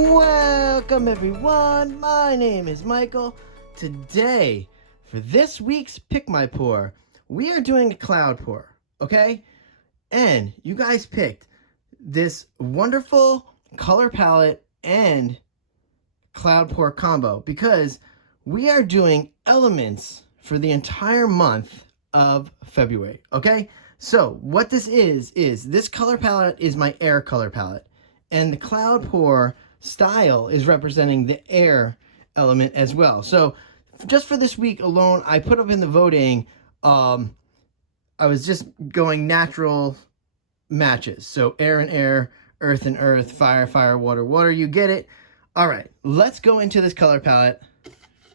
Welcome everyone, my name is Michael. Today, for this week's Pick My Pour, we are doing a cloud pour, okay? And you guys picked this wonderful color palette and cloud pour combo because we are doing elements for the entire month of February, okay? So what this is this color palette is my air color palette, and the cloud pour style is representing the air element as well. So just for this week alone, I put up in the voting, I was just going natural matches. So air and air, earth and earth, fire, fire, water, water. You get it? All right, let's go into this color palette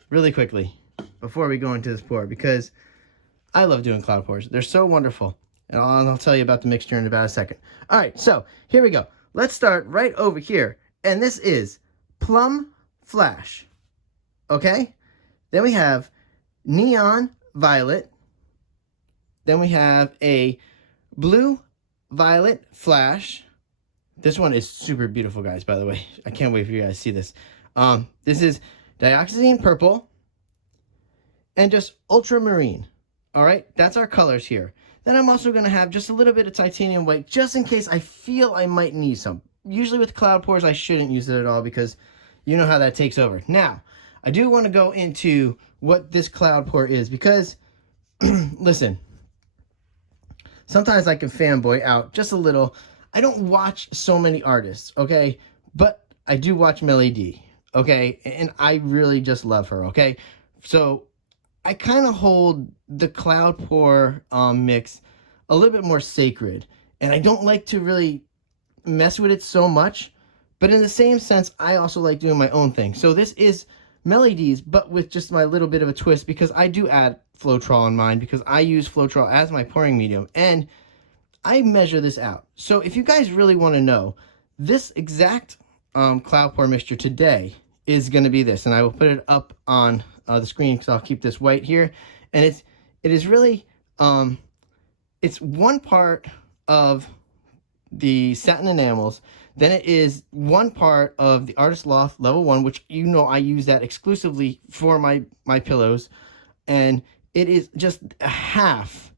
really quickly before we go into this pour, because I love doing cloud pours. They're so wonderful. And I'll tell you about the mixture in about a second. All right, so here we go. Let's start right over here. And this is Plum Flash. Okay? Then we have Neon Violet. Then we have a Blue Violet Flash. This one is super beautiful, guys, by the way. I can't wait for you guys to see this. This is Dioxazine Purple and just Ultramarine. All right? That's our colors here. Then I'm also going to have just a little bit of titanium white, just in case I feel I might need some. Usually with cloud pours, I shouldn't use it at all because you know how that takes over. Now, I do want to go into what this cloud pour is because, listen, sometimes I can fanboy out just a little. I don't watch so many artists, okay? But I do watch Melly D, okay? And I really just love her, okay? So I kind of hold the cloud pour mix a little bit more sacred. And I don't like to really mess with it so much, but in the same sense, I also like doing my own thing. So this is Melly D's, but with just my little bit of a twist, because I do add Floetrol in mine, because I use Floetrol as my pouring medium, and I measure this out. So if you guys really want to know, this exact cloud pour mixture today is going to be this, and I will put it up on the screen because I'll keep this white here, and it is really it's 1 part of the satin enamels, then it is 1 part of the Artist Loft level 1, which you know I use that exclusively for my pillows, and it is just a half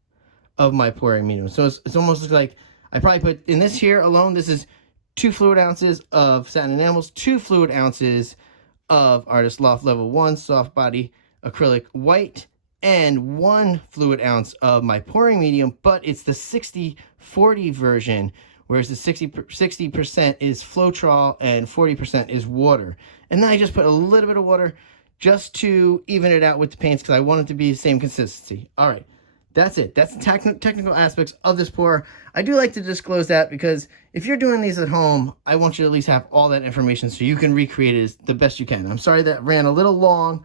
of my pouring medium. So it's almost like I probably put in this here alone, this is 2 fluid ounces of satin enamels, 2 fluid ounces of Artist Loft level 1 soft body acrylic white, and 1 fluid ounce of my pouring medium, but it's the 60-40 version, whereas the 60% is Floetrol and 40% is water. And then I just put a little bit of water just to even it out with the paints because I want it to be the same consistency. All right, that's it. That's the technical aspects of this pour. I do like to disclose that because if you're doing these at home, I want you to at least have all that information so you can recreate it as the best you can. I'm sorry that ran a little long,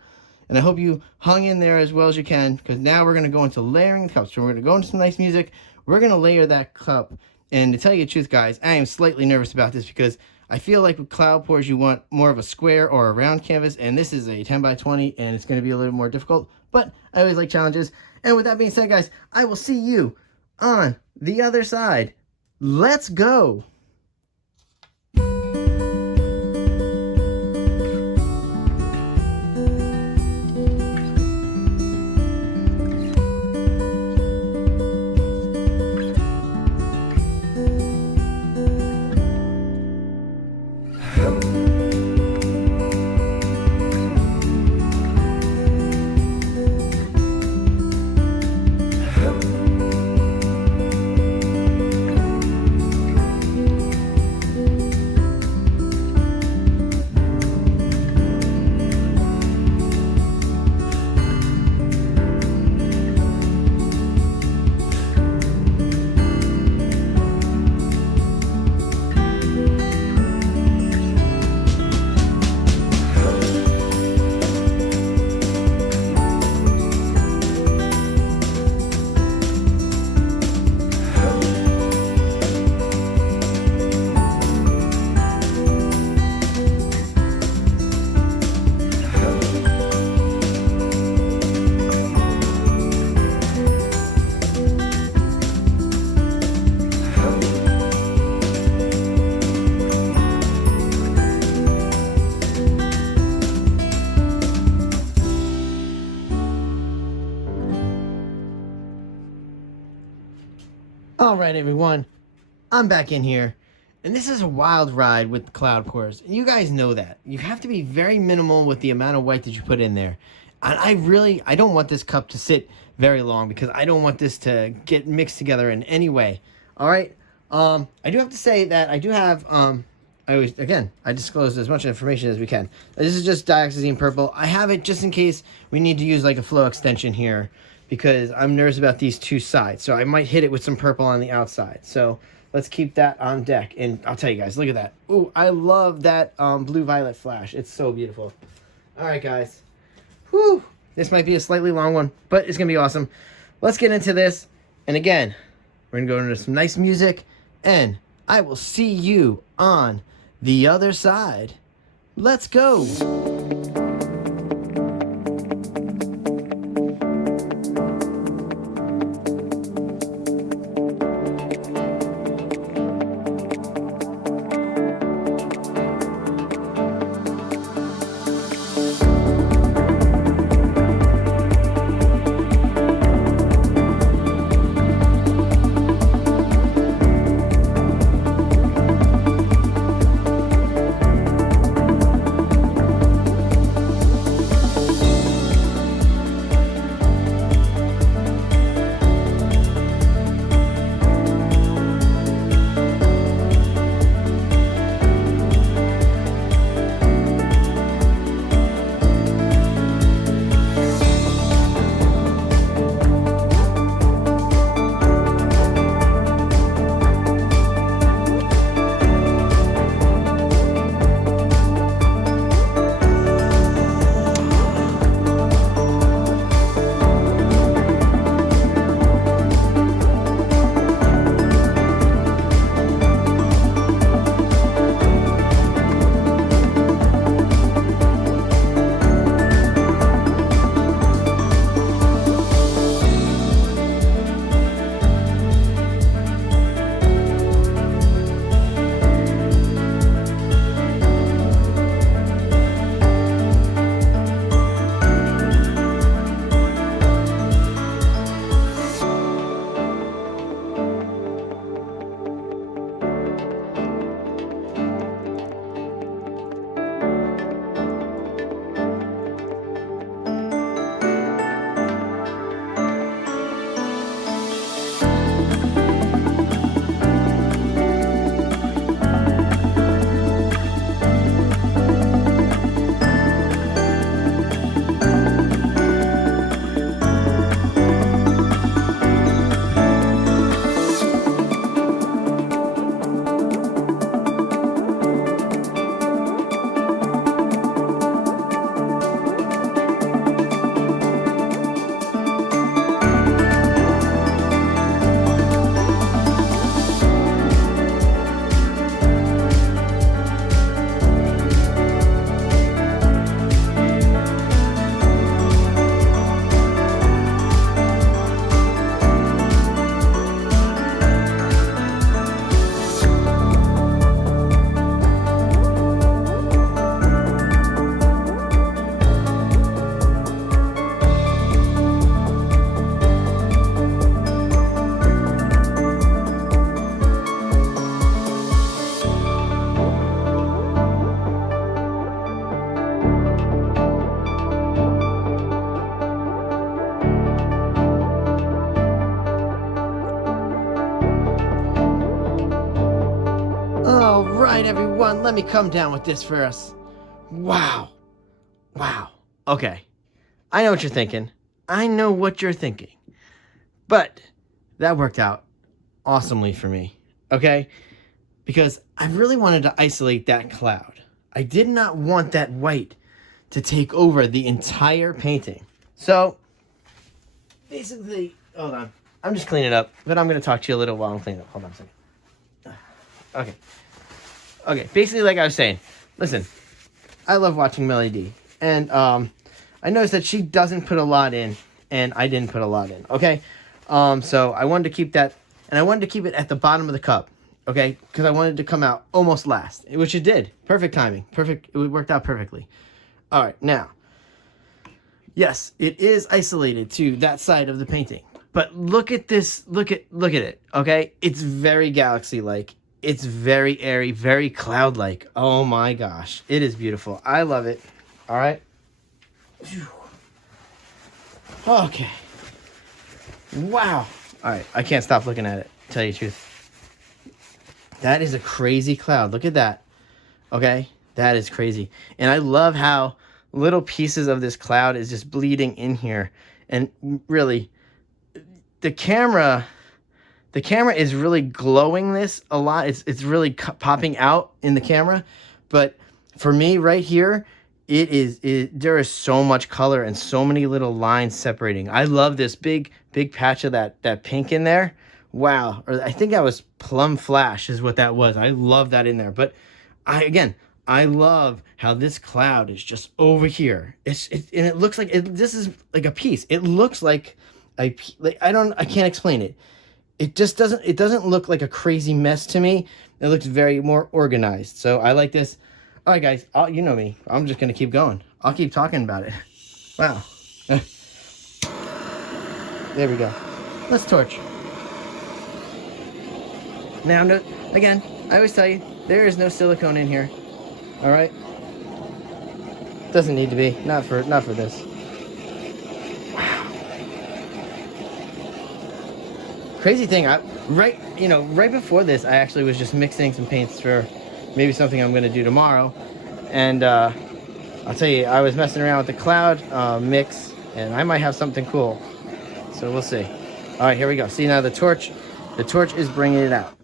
and I hope you hung in there as well as you can, because now we're going to go into layering the cups. So we're going to go into some nice music. We're going to layer that cup. And to tell you the truth, guys, I am slightly nervous about this because I feel like with cloud pours, you want more of a square or a round canvas, and this is a 10 by 20, and it's going to be a little more difficult, but I always like challenges. And with that being said, guys, I will see you on the other side. Let's go. All right, everyone, I'm back in here, and this is a wild ride with cloud cores. And you guys know that. You have to be very minimal with the amount of white that you put in there. And I don't want this cup to sit very long because I don't want this to get mixed together in any way. All right. I do have to say that I do have, I disclose as much information as we can. This is just dioxazine purple. I have it just in case we need to use like a flow extension here, because I'm nervous about these two sides. So I might hit it with some purple on the outside. So let's keep that on deck. And I'll tell you guys, look at that. Ooh, I love that blue-violet flash. It's so beautiful. All right, guys. Whew. This might be a slightly long one, but it's going to be awesome. Let's get into this. And again, we're going to go into some nice music. And I will see you on the other side. Let's go. All right, everyone, let me come down with this for us. Wow. Okay, I know what you're thinking. But that worked out awesomely for me, okay? Because I really wanted to isolate that cloud. I did not want that white to take over the entire painting. So, basically, hold on. I'm just cleaning it up, but I'm going to talk to you a little while I'm cleaning it up. Hold on a second. Okay, basically like I was saying, listen, I love watching Melly D. And I noticed that she doesn't put a lot in, and I didn't put a lot in, okay? So I wanted to keep that, and I wanted to keep it at the bottom of the cup, okay? Because I wanted to come out almost last, which it did. Perfect timing. It worked out perfectly. All right, now, yes, it is isolated to that side of the painting. But look at this. Look at it. Okay, it's very galaxy-like. It's very airy, very cloud-like. Oh my gosh, it is beautiful. I love it. All right. Whew. Okay. Wow. All right, I can't stop looking at it. Tell you the truth. That is a crazy cloud. Look at that. Okay, that is crazy. And I love how little pieces of this cloud is just bleeding in here. And really, the camera is really glowing this a lot. It's really popping out in the camera. But for me right here, there is so much color and so many little lines separating. I love this big patch of that pink in there. Wow. Or I think that was plum flash is what that was. I love that in there. But I love how this cloud is just over here. And it looks like this is like a piece. It looks like I can't explain it. It doesn't look like a crazy mess to me. It looks very more organized. So I like this. All right, guys, you know me. I'm just going to keep going. I'll keep talking about it. Wow. There we go. Let's torch. Now, again, I always tell you, there is no silicone in here. All right? Doesn't need to be. Not for this. Wow. Crazy thing, right before this, I actually was just mixing some paints for maybe something I'm going to do tomorrow. And I'll tell you, I was messing around with the cloud mix, and I might have something cool. So we'll see. All right, here we go. See, now the torch is bringing it out.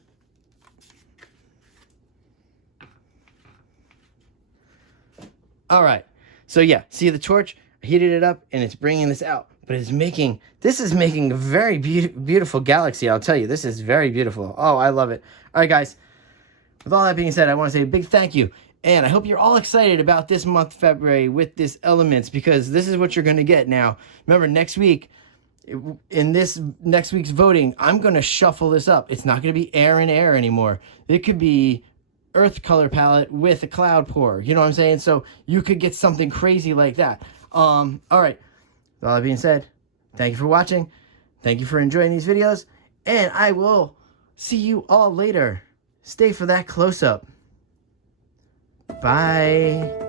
All right, so yeah, see the torch, I heated it up and it's bringing this out, but this is making a very beautiful galaxy. I'll tell you, this is very beautiful. Oh, I love it. All right, guys, with all that being said, I want to say a big thank you. And I hope you're all excited about this month, February, with this Elements, because this is what you're going to get now. Remember, next week, in this next week's voting, I'm going to shuffle this up. It's not going to be air and air anymore. It could be earth color palette with a cloud pour. You know what I'm saying? So you could get something crazy like that. All right. With all that being said, thank you for watching. Thank you for enjoying these videos. And I will see you all later. Stay for that close-up. Bye.